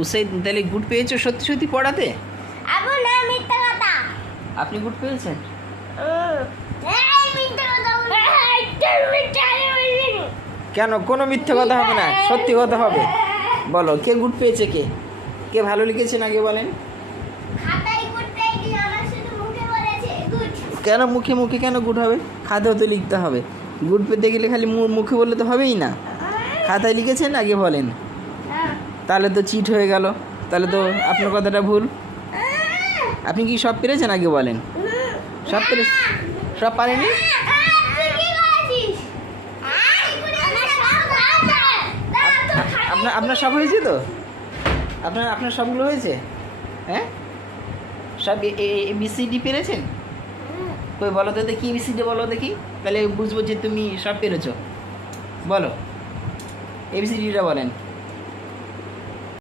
Usaid তাহলে good পেয়েছো সত্যি সত্যি পড়াতে? আবু না মিথ্যা কথা। আপনি গুড পেয়েছেন? এই মিথ্যা কথা বলবি। মিথ্যা বলবি। কেন কোনো মিথ্যে কথা হবে না, সত্যি কথা হবে। বলো কে গুড পেয়েছে, কে কে ভালো লিখেছেন আগে বলেন। খাতায় গুড পেয়েছি, আমার শুধু মুখে বলেছে গুড। কেন মুখে মুখে কেন গুড হবে? খাতায় তো লিখতে হবে। গুড পেতে গেলে খালি মুখে বললে তো হবেই না। খাতায় লিখেছেন আগে বলেন, তাহলে তো চিট হয়ে গেল, তাহলে তো আপনার কথাটা ভুল। আপনি কি সব পেরেছেন আগে বলেন? সব পেরে সব পারেনি? আপনার সব হয়েছে তো? আপনার সবগুলো হয়েছে? হ্যাঁ, সব এবিসিডি পেরেছেন? কই বলো তো দেখি, এবিসিডি বলো দেখি, তাহলে বুঝবো যে তুমি সব পেরেছো। বলো এবিসিডিটা বলেন।